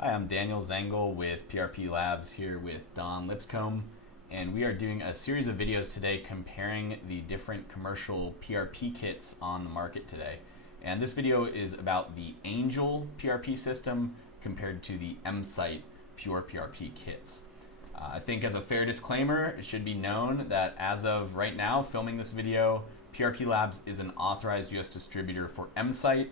Hi, I'm Daniel Zengel with PRP Labs here with Dawn Lipscomb, and we are doing a series of videos today comparing the different commercial PRP kits on the market today. And this video is about the Angel PRP system compared to the EmCyte Pure PRP kits. I think as a fair disclaimer, it should be known that as of right now, filming this video, PRP Labs is an authorized US distributor for EmCyte.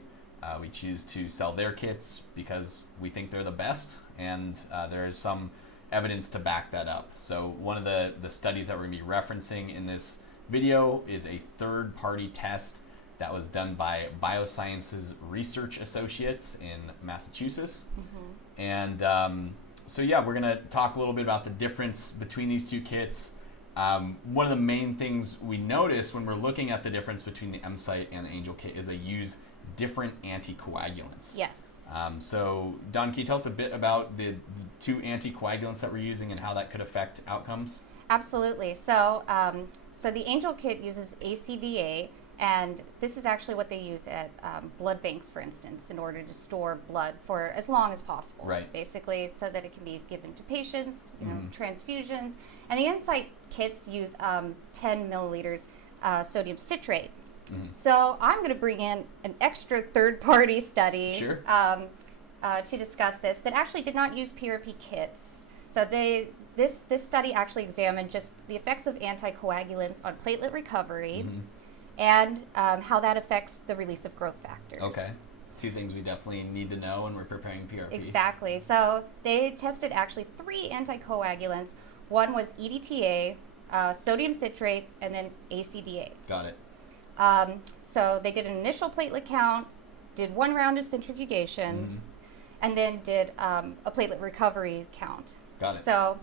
We choose to sell their kits because we think they're the best, and there is some evidence to back that up. So one of the studies that we're going to be referencing in this video is a third-party test that was done by Biosciences Research Associates in Massachusetts. And so yeah, we're going to talk a little bit about the difference between these two kits. One of the main things we notice when we're looking at the difference between the EmCyte and the Angel kit is they use different anticoagulants. Yes. So Don, can you tell us a bit about the two anticoagulants that we're using and how that could affect outcomes? Absolutely. So, so the Angel kit uses ACDA, and this is actually what they use at blood banks, for instance, in order to store blood for as long as possible. Right. Basically, so that it can be given to patients, transfusions. And the EmCyte kits use 10 milliliters sodium citrate. So I'm going to bring in an extra third-party study Sure. To discuss this that actually did not use PRP kits. So this study actually examined just the effects of anticoagulants on platelet recovery and how that affects the release of growth factors. Okay. Two things we definitely need to know when we're preparing PRP. Exactly. So they tested actually 3 anticoagulants. One was EDTA, sodium citrate, and then ACDA. Got it. So they did an initial platelet count, did 1 round of centrifugation, and then did a platelet recovery count. Got it. So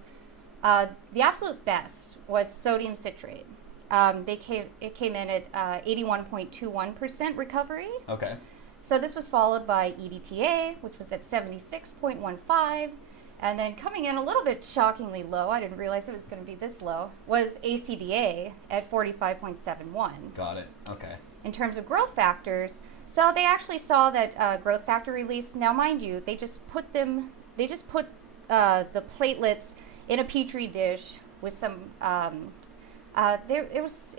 the absolute best was sodium citrate. It came in at 81.21% recovery. Okay. So this was followed by EDTA, which was at 76.15. And then coming in a little bit shockingly low, I didn't realize it was going to be this low, was ACDA at 45.71. Got it. Okay. In terms of growth factors, so they actually saw that growth factor release. Now, mind you, they just put the platelets in a petri dish with some. It was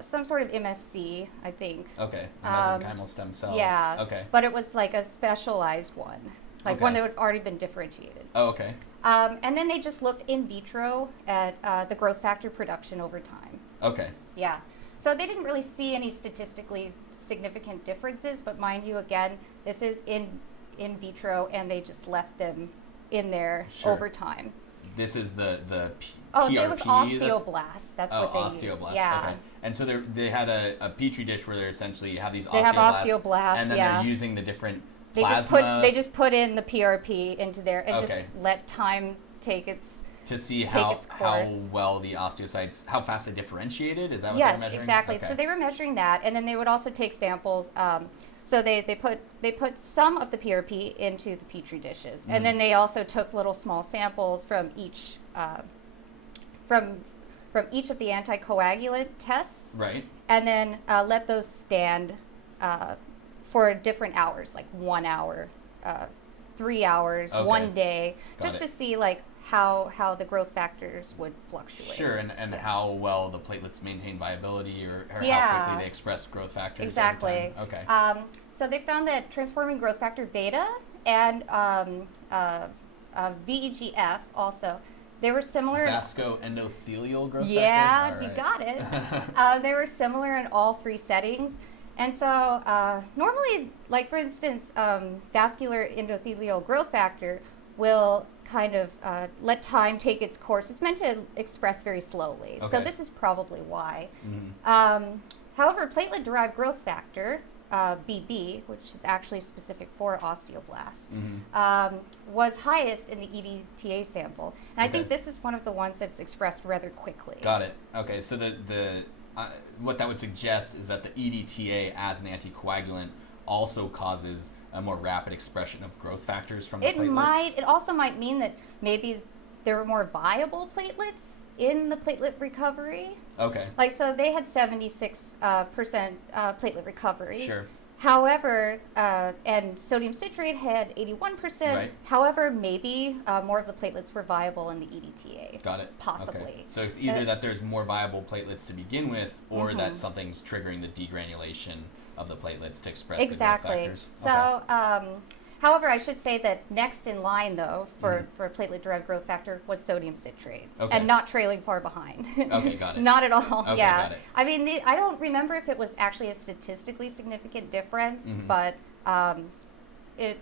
some sort of MSC, I think. Okay. Mesenchymal stem cell. Yeah. Okay. But it was like a specialized one. Like one that had already been differentiated. Oh, okay. And then they just looked in vitro at the growth factor production over time. Okay. Yeah. So they didn't really see any statistically significant differences, but mind you, again, this is in vitro, and they just left them in there over time. This is the Oh, PRP it was osteoblasts. That's what they used. Osteoblasts. Yeah. Okay. And so they had a petri dish where they essentially have these They have osteoblasts, and then they're using the different They just put in the PRP into there and just let time take its to see course. how well the osteocytes, how fast they differentiated. Is that what yes, they're measuring? Exactly. Okay. So they were measuring that, and then they would also take samples. So they put some of the PRP into the petri dishes, and then they also took little small samples from each from each of the anticoagulant tests. Right. And then let those stand for different hours, like 1 hour, 3 hours, 1 day, just to see like how the growth factors would fluctuate. Sure, and how well the platelets maintain viability, or how quickly they express growth factors. Exactly. Over time. Okay. So they found that transforming growth factor beta and VEGF also, they were similar. Vasculoendothelial growth factor? Yeah, right. You got it. They were similar in all 3 settings. And so normally, like for instance, vascular endothelial growth factor will kind of let time take its course. It's meant to express very slowly. So this is probably why. However, platelet-derived growth factor, BB, which is actually specific for osteoblasts, was highest in the EDTA sample. And I think this is one of the ones that's expressed rather quickly. Got it. Okay, so what that would suggest is that the EDTA as an anticoagulant also causes a more rapid expression of growth factors from the platelets? It also might mean that maybe there were more viable platelets in the platelet recovery. Okay. Like, so they had 76% platelet recovery. Sure. However, and sodium citrate had 81%. Right. However, maybe more of the platelets were viable in the EDTA. Got it. Possibly. Okay. So it's either that there's more viable platelets to begin with, or Mm-hmm. that something's triggering the degranulation of the platelets to express Exactly. the growth factors. So, however, I should say that next in line, though, for platelet-derived growth factor was sodium citrate, Okay. and not trailing far behind. Okay, got it. Not at all. Okay, Yeah. got it. I mean, I don't remember if it was actually a statistically significant difference, Mhm. but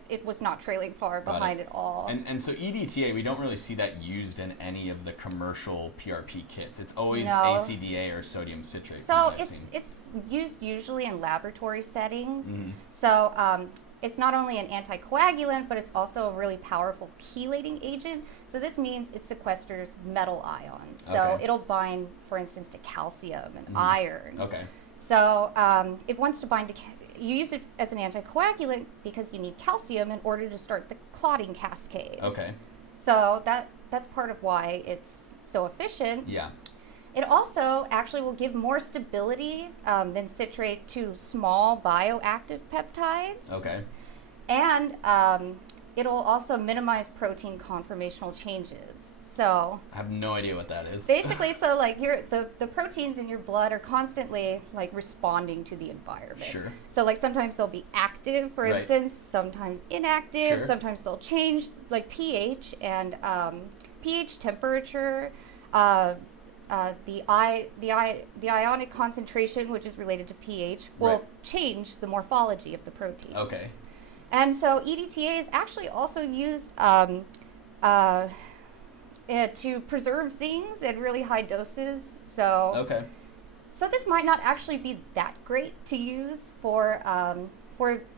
it was not trailing far Got behind it. at all. And so EDTA, we don't really see that used in any of the commercial PRP kits. It's always No. ACDA or sodium citrate. So from what I've it's seen. it's used usually in laboratory settings. Mhm. So it's not only an anticoagulant, but it's also a really powerful chelating agent. So this means it sequesters metal ions. So Okay. it'll bind, for instance, to calcium and Mhm. iron. Okay. So it wants to bind to. You use it as an anticoagulant because you need calcium in order to start the clotting cascade. Okay. So that's part of why it's so efficient. Yeah. It also actually will give more stability than citrate to small bioactive peptides. Okay. And it'll also minimize protein conformational changes. So I have no idea what that is. basically, so like the proteins in your blood are constantly like responding to the environment. Sure. So like sometimes they'll be active, for Right. instance, sometimes inactive, Sure. sometimes they'll change like pH and pH temperature, the ionic concentration, which is related to pH, will Right. change the morphology of the proteins. Okay. And so EDTA is actually also used to preserve things at really high doses. So, Okay. so this might not actually be that great to use for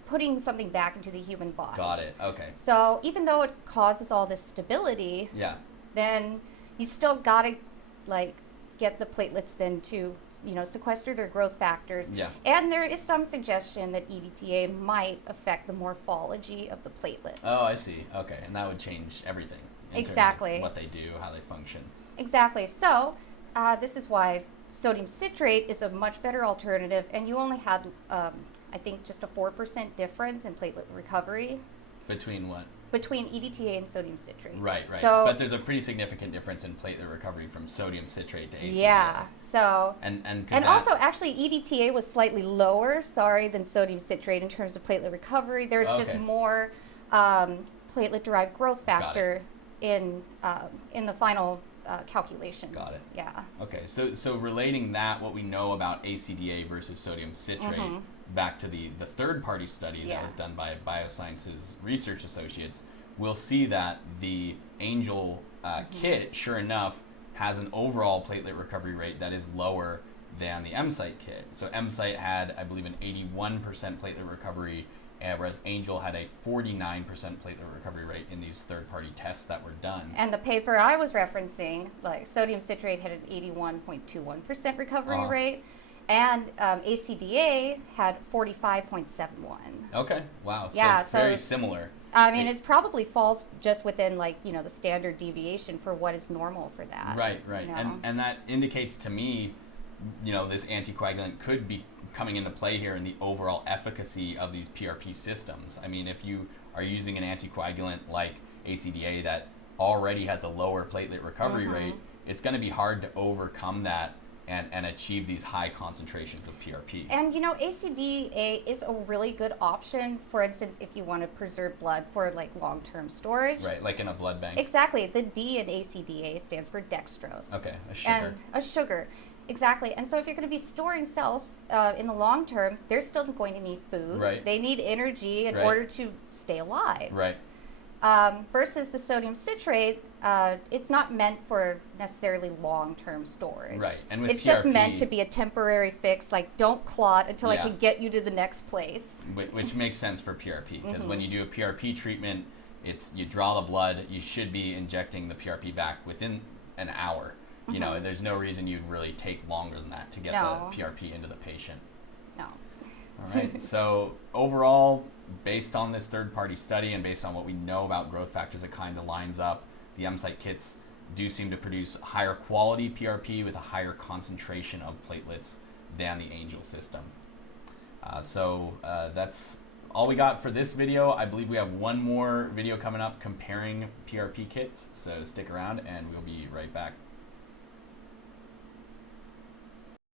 putting something back into the human body. Got it. Okay. So even though it causes all this stability, Yeah. then you still gotta like get the platelets then to sequester their growth factors. Yeah. And there is some suggestion that EDTA might affect the morphology of the platelets. Oh, I see. Okay, and that would change everything. In terms of Exactly. what they do, how they function. Exactly. So this is why sodium citrate is a much better alternative, and you only had, I think, just a 4% difference in platelet recovery Between what? between EDTA and sodium citrate. Right. So, But there's a pretty significant difference in platelet recovery from sodium citrate to ACDA. yeah. So. And And also, actually, EDTA was slightly lower, than sodium citrate in terms of platelet recovery. There's just Okay. more platelet-derived growth factor in the final calculations. Got it. Yeah. Okay, so relating that, what we know about ACDA versus sodium citrate, Mhm. back to the third-party study Yeah. that was done by Biosciences Research Associates, we'll see that the Angel kit, sure enough, has an overall platelet recovery rate that is lower than the EmCyte kit. So EmCyte had, I believe, an 81% platelet recovery, whereas Angel had a 49% platelet recovery rate in these third-party tests that were done. And the paper I was referencing, like sodium citrate had an 81.21% recovery rate, and ACDA had 45.71. Okay, wow. Yeah, it's so very similar. I mean, it probably falls just within the standard deviation for what is normal for that. Right. you know? And that indicates to me, this anticoagulant could be coming into play here in the overall efficacy of these PRP systems. I mean, if you are using an anticoagulant like ACDA that already has a lower platelet recovery rate, it's going to be hard to overcome that and achieve these high concentrations of PRP. And ACDA is a really good option, for instance, if you want to preserve blood for long-term storage. Right, like in a blood bank. Exactly. The D in ACDA stands for dextrose. Okay, a sugar. And a sugar. Exactly. And so if you're going to be storing cells in the long term, they're still going to need food. Right. They need energy in Right. order to stay alive. Right. Versus the sodium citrate, it's not meant for necessarily long-term storage. Right. And with It's just PRP, meant to be a temporary fix, like don't clot until I Yeah. can get you to the next place. which makes sense for PRP, because when you do a PRP treatment, you draw the blood, you should be injecting the PRP back within an hour. There's no reason you'd really take longer than that to get No. the PRP into the patient. No. All right. So overall, based on this third-party study and based on what we know about growth factors, it kind of lines up. The EmCyte kits do seem to produce higher quality PRP with a higher concentration of platelets than the Angel system. That's all we got for this video. I believe we have one more video coming up comparing PRP kits, so stick around and we'll be right back.